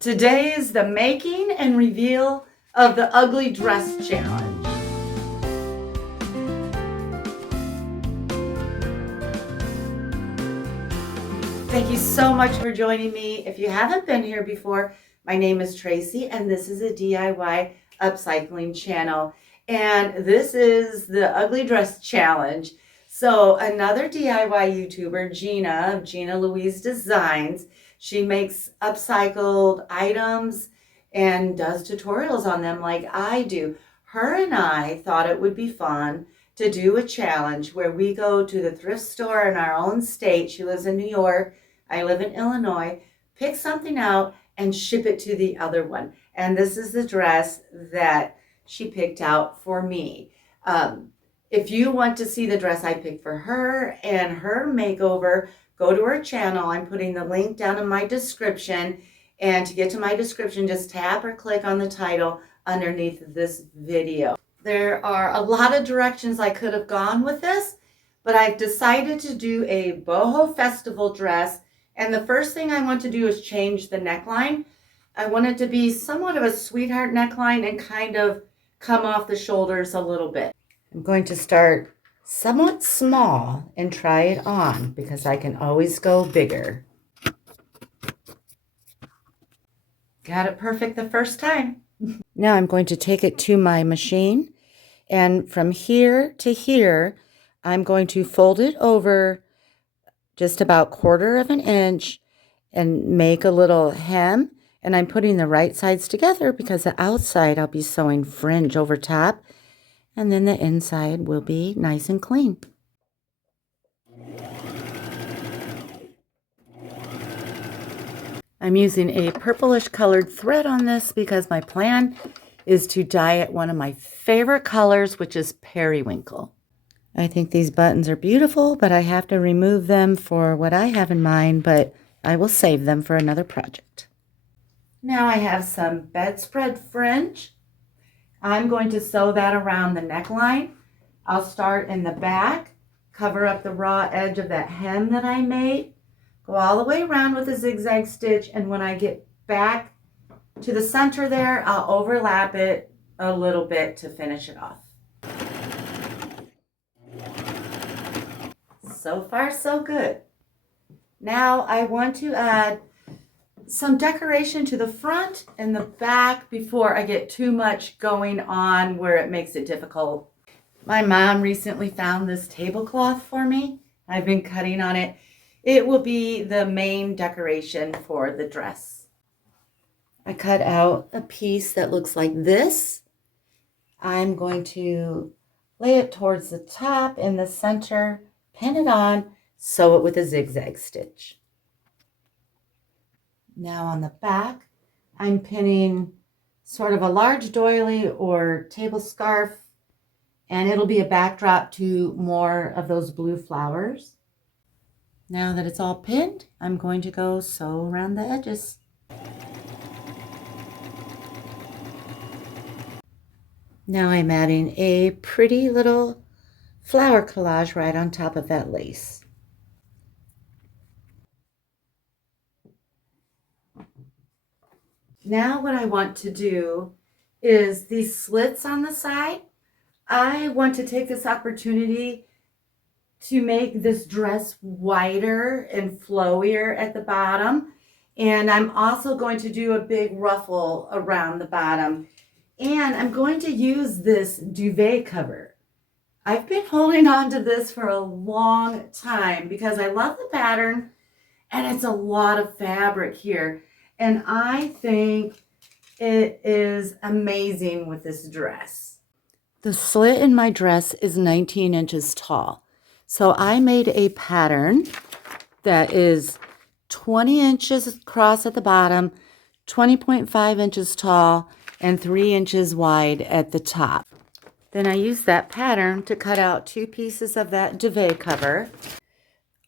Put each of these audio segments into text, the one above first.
Today is the making and reveal of the ugly dress challenge. Thank you so much for joining me. If you haven't been here before, my name is Tracy and this is a DIY upcycling channel. And this is the ugly dress challenge. So another DIY YouTuber, Gina of Louise Designs, she makes upcycled items and does tutorials on them like I do. Her and I thought it would be fun to do a challenge where we go to the thrift store in our own state. She lives in New York. I live in Illinois. Pick something out and ship it to the other one. And this is the dress that she picked out for me. If you want to see the dress I picked for her and her makeover, go to her channel. I'm putting the link down in my description. And to get to my description, just tap or click on the title underneath this video. There are a lot of directions I could have gone with this, but I've decided to do a boho festival dress. And the first thing I want to do is change the neckline. I want it to be somewhat of a sweetheart neckline and kind of come off the shoulders a little bit. I'm going to start somewhat small and try it on because I can always go bigger. Got it perfect the first time. Now I'm going to take it to my machine, and from here to here, I'm going to fold it over just about 1/4 of an inch and make a little hem. And I'm putting the right sides together because the outside I'll be sewing fringe over top, and then the inside will be nice and clean. I'm using a purplish colored thread on this because my plan is to dye it one of my favorite colors, which is periwinkle. I think these buttons are beautiful, but I have to remove them for what I have in mind, but I will save them for another project. Now I have some bedspread fringe. I'm going to sew that around the neckline. I'll start in the back, cover up the raw edge of that hem that I made, go all the way around with a zigzag stitch, and when I get back to the center there, I'll overlap it a little bit to finish it off. So far, so good. Now I want to add some decoration to the front and the back before I get too much going on where it makes it difficult. My mom recently found this tablecloth for me. I've been cutting on it. It will be the main decoration for the dress. I cut out a piece that looks like this. I'm going to lay it towards the top in the center, pin it on, sew it with a zigzag stitch. Now on the back, I'm pinning sort of a large doily or table scarf, and it'll be a backdrop to more of those blue flowers. Now that it's all pinned, I'm going to go sew around the edges. Now I'm adding a pretty little flower collage right on top of that lace. Now what I want to do is these slits on the side. I want to take this opportunity to make this dress wider and flowier at the bottom. And I'm also going to do a big ruffle around the bottom. And I'm going to use this duvet cover. I've been holding on to this for a long time because I love the pattern and it's a lot of fabric here. And I think it is amazing with this dress. The slit in my dress is 19 inches tall. So I made a pattern that is 20 inches across at the bottom, 20.5 inches tall, and 3 inches wide at the top. Then I used that pattern to cut out 2 pieces of that duvet cover.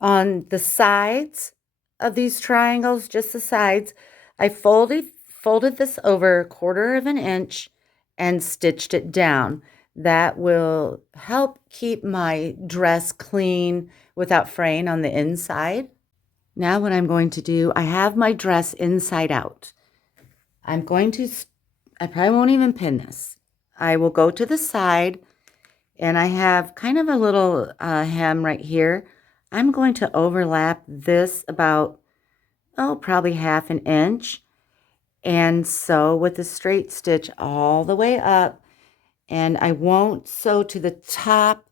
On the sides of these triangles, just the sides, I folded this over 1/4 of an inch and stitched it down. That will help keep my dress clean without fraying on the inside. Now what I'm going to do, I have my dress inside out. I'm going to, I probably won't even pin this. I will go to the side, and I have kind of a little hem right here. I'm going to overlap this about, oh, probably 1/2 inch. And sew with a straight stitch all the way up. And I won't sew to the top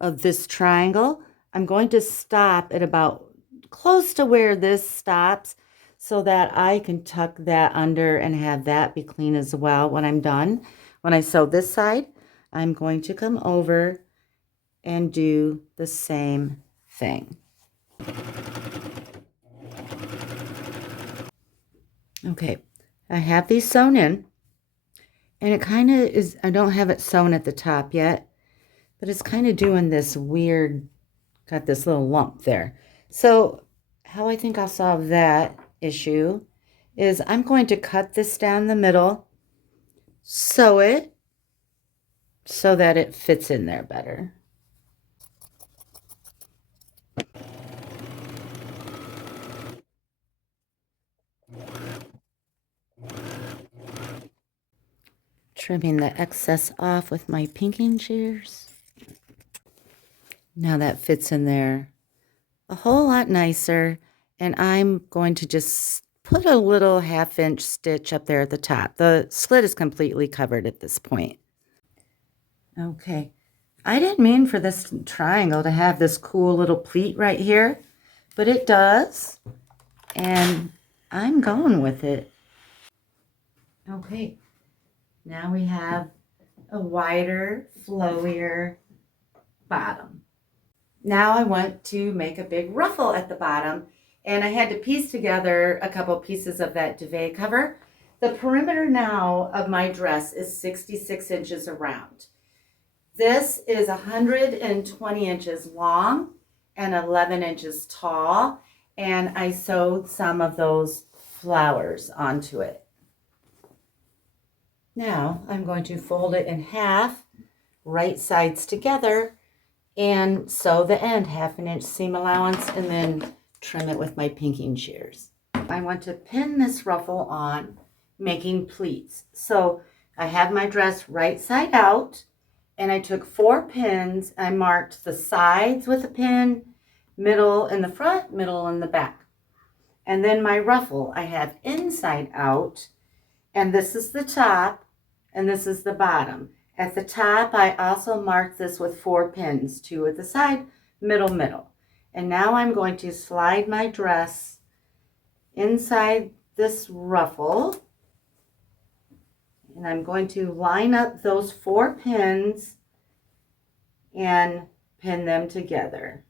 of this triangle. I'm going to stop at about close to where this stops so that I can tuck that under and have that be clean as well when I'm done. When I sew this side, I'm going to come over and do the same thing. Okay, I have these sewn in, and it kind of is, I don't have it sewn at the top yet, but it's kind of doing this weird, got this little lump there. So how I think I'll solve that issue is I'm going to cut this down the middle, sew it so that it fits in there better. Trimming the excess off with my pinking shears. Now that fits in there a whole lot nicer, and I'm going to just put a little 1/2 inch stitch up there at the top. The slit is completely covered at this point. Okay, I didn't mean for this triangle to have this cool little pleat right here, but it does, and I'm going with it. Okay, now we have a wider, flowier bottom. Now I want to make a big ruffle at the bottom, and I had to piece together a couple pieces of that duvet cover. The perimeter now of my dress is 66 inches around. This is 120 inches long and 11 inches tall, and I sewed some of those flowers onto it. Now I'm going to fold it in half, right sides together, and sew the end, 1/2 inch seam allowance, and then trim it with my pinking shears. I want to pin this ruffle on, making pleats. So I have my dress right side out, and I took 4 pins. I marked the sides with a pin, middle in the front, middle in the back. And then my ruffle I have inside out, and this is the top, and this is the bottom. At the top, I also marked this with 4 pins, 2 at the side, middle, middle. And now I'm going to slide my dress inside this ruffle, and I'm going to line up those 4 pins and pin them together.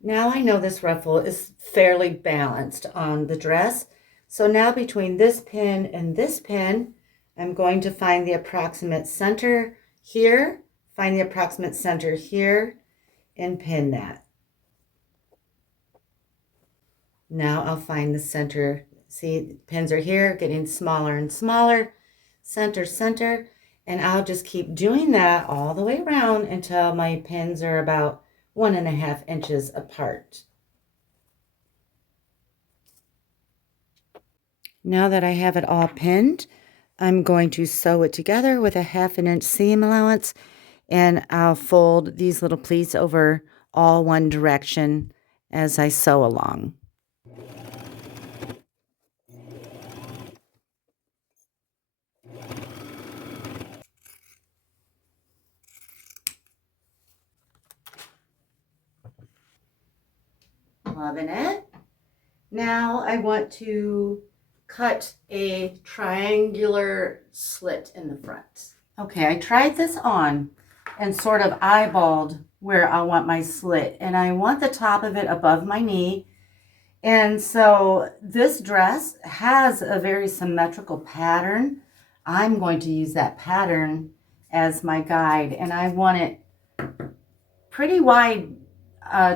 Now I know this ruffle is fairly balanced on the dress. So now between this pin and this pin, I'm going to find the approximate center here, find the approximate center here, and pin that. Now I'll find the center. See, the pins are here, getting smaller and smaller. Center, center. And I'll just keep doing that all the way around until my pins are about 1.5 inches apart. Now that I have it all pinned, I'm going to sew it together with a 1/2 inch seam allowance, and I'll fold these little pleats over all one direction as I sew along. Loving it. Now I want to cut a triangular slit in the front. Okay, I tried this on and sort of eyeballed where I want my slit, and I want the top of it above my knee. And so this dress has a very symmetrical pattern. I'm going to use that pattern as my guide, and I want it pretty wide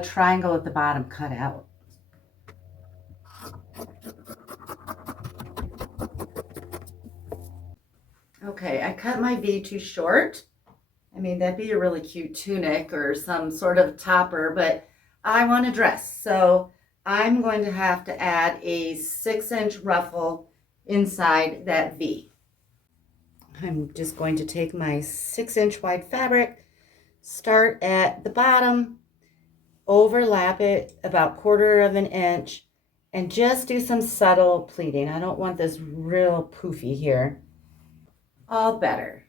triangle at the bottom cut out. Okay, I cut my V too short. I mean, that'd be a really cute tunic or some sort of topper, but I want a dress. So I'm going to have to add a 6-inch ruffle inside that V. I'm just going to take my 6-inch wide fabric, start at the bottom, overlap it about 1/4 of an inch, and just do some subtle pleating. I don't want this real poofy here. All better.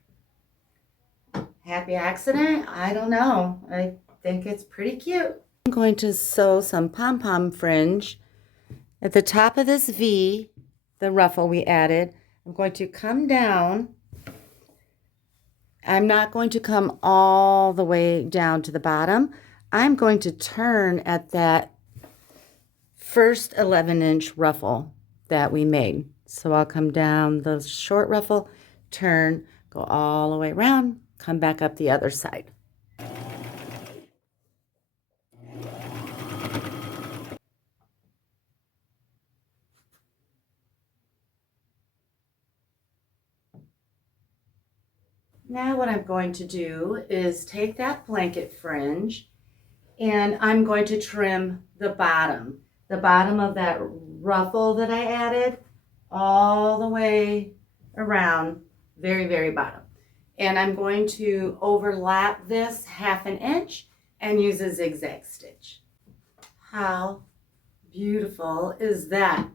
Happy accident? I don't know. I think it's pretty cute. I'm going to sew some pom-pom fringe at the top of this V, the ruffle we added. I'm going to come down. I'm not going to come all the way down to the bottom. I'm going to turn at that first 11-inch ruffle that we made. So I'll come down the short ruffle, turn, go all the way around, come back up the other side. Now what I'm going to do is take that blanket fringe and I'm going to trim the bottom of that ruffle that I added all the way around, very, very bottom. And I'm going to overlap this 1/2 inch and use a zigzag stitch. How beautiful is that?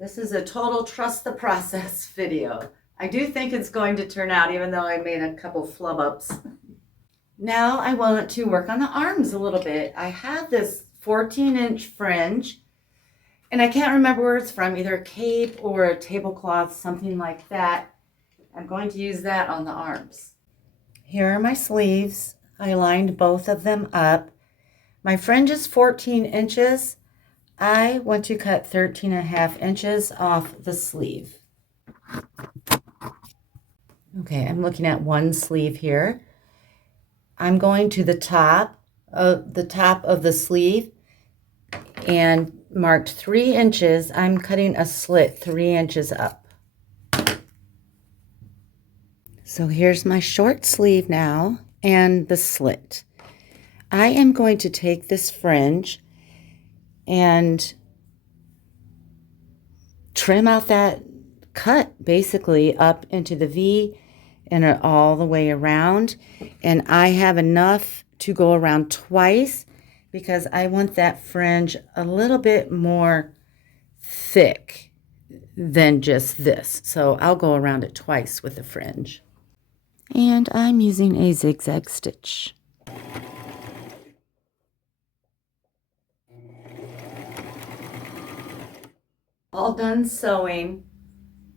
This is a total trust the process video. I do think it's going to turn out, even though I made a couple flub ups. Now I want to work on the arms a little bit. I have this 14-inch fringe, and I can't remember where it's from, either a cape or a tablecloth, something like that. I'm going to use that on the arms. Here are my sleeves. I lined both of them up. My fringe is 14 inches. I want to cut 13.5 inches off the sleeve. Okay, I'm looking at one sleeve here. I'm going to the top of the sleeve and marked 3 inches. I'm cutting a slit 3 inches up. So here's my short sleeve now and the slit. I am going to take this fringe and trim out that cut basically up into the V and all the way around. And I have enough to go around twice because I want that fringe a little bit more thick than just this. So I'll go around it twice with the fringe. And I'm using a zigzag stitch. All done sewing.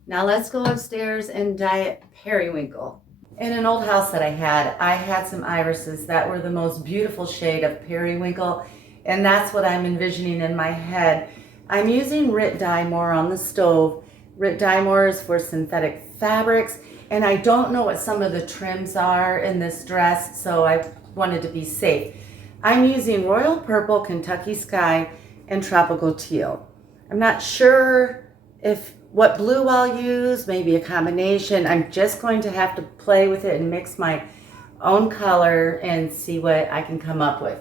Now let's go upstairs and dye it periwinkle. In an old house that I had some irises that were the most beautiful shade of periwinkle, and that's what I'm envisioning in my head. I'm using Rit Dye more on the stove. Rit Dye more is for synthetic fabrics, and I don't know what some of the trims are in this dress, so I wanted to be safe. I'm using Royal Purple, Kentucky Sky, and Tropical Teal. I'm not sure what blue I'll use, maybe a combination. I'm just going to have to play with it and mix my own color and see what I can come up with.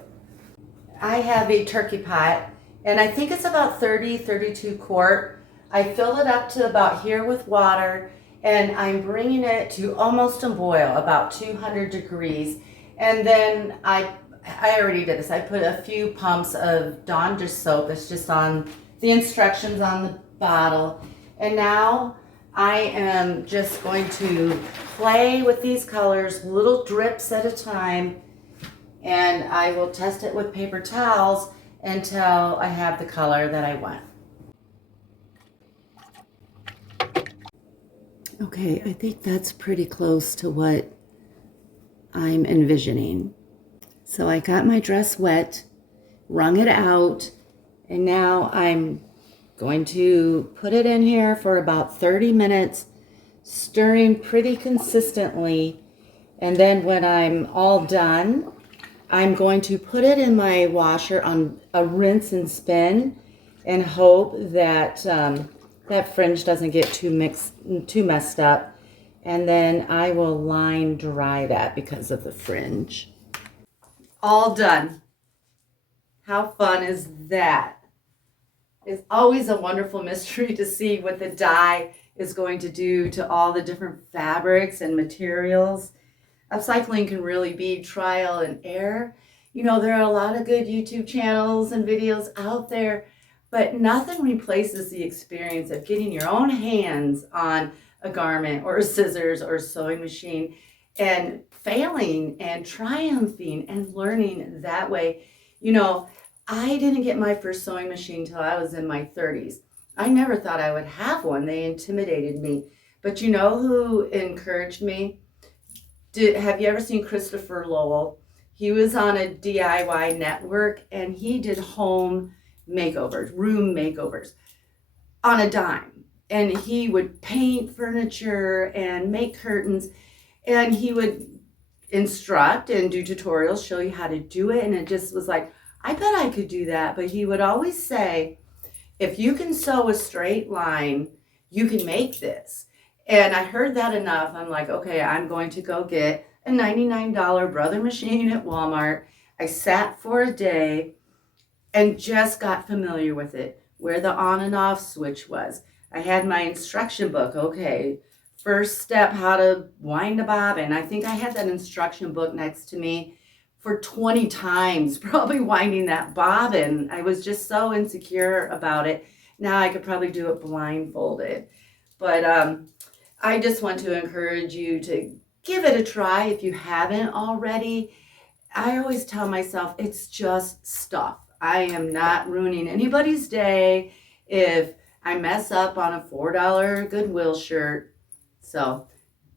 I have a turkey pot, and I think it's about 32 quart. I fill it up to about here with water, and I'm bringing it to almost a boil, about 200 degrees. And then I already did this. I put a few pumps of Dawn dish soap. It's just on the instructions on the bottle. And now I am just going to play with these colors, little drips at a time, and I will test it with paper towels until I have the color that I want. Okay, I think that's pretty close to what I'm envisioning. So I got my dress wet, wrung it out, and now I'm going to put it in here for about 30 minutes, stirring pretty consistently. And then when I'm all done, I'm going to put it in my washer on a rinse and spin and hope that that fringe doesn't get too messed up. And then I will line dry that because of the fringe. All done. How fun is that? It's always a wonderful mystery to see what the dye is going to do to all the different fabrics and materials. Upcycling can really be trial and error. You know, there are a lot of good YouTube channels and videos out there, but nothing replaces the experience of getting your own hands on a garment or scissors or sewing machine and failing and triumphing and learning that way. You know, I didn't get my first sewing machine till I was in my 30s. I never thought I would have one. They intimidated me. But you know who encouraged me? Have you ever seen Christopher Lowell? He was on a DIY network and he did home makeovers, room makeovers on a dime. And he would paint furniture and make curtains, and he would instruct and do tutorials, show you how to do it. And it just was like, I bet I could do that. But he would always say, if you can sew a straight line, you can make this. And I heard that enough. I'm like, okay, I'm going to go get a $99 Brother machine at Walmart. I sat for a day and just got familiar with it, where the on and off switch was. I had my instruction book. Okay, first step, how to wind a bobbin. I think I had that instruction book next to me for 20 times, probably winding that bobbin. I was just so insecure about it. Now I could probably do it blindfolded. But I just want to encourage you to give it a try if you haven't already. I always tell myself it's just stuff. I am not ruining anybody's day if I mess up on a $4 Goodwill shirt. So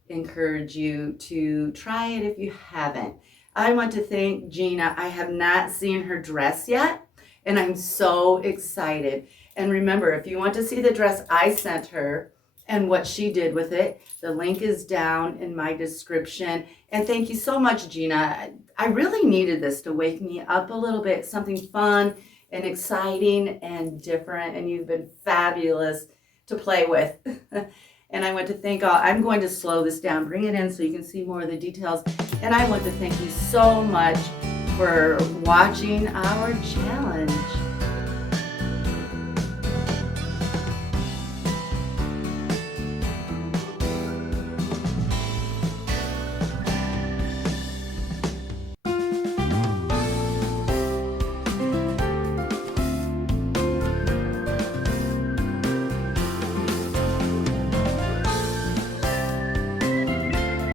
encourage you to try it if you haven't. I want to thank Gina. I have not seen her dress yet, and I'm so excited. And remember, if you want to see the dress I sent her and what she did with it, the link is down in my description. And thank you so much, Gina. I really needed this to wake me up a little bit, something fun and exciting and different, and you've been fabulous to play with. And I want to thank all. I'm going to slow this down, bring it in so you can see more of the details. And I want to thank you so much for watching our challenge.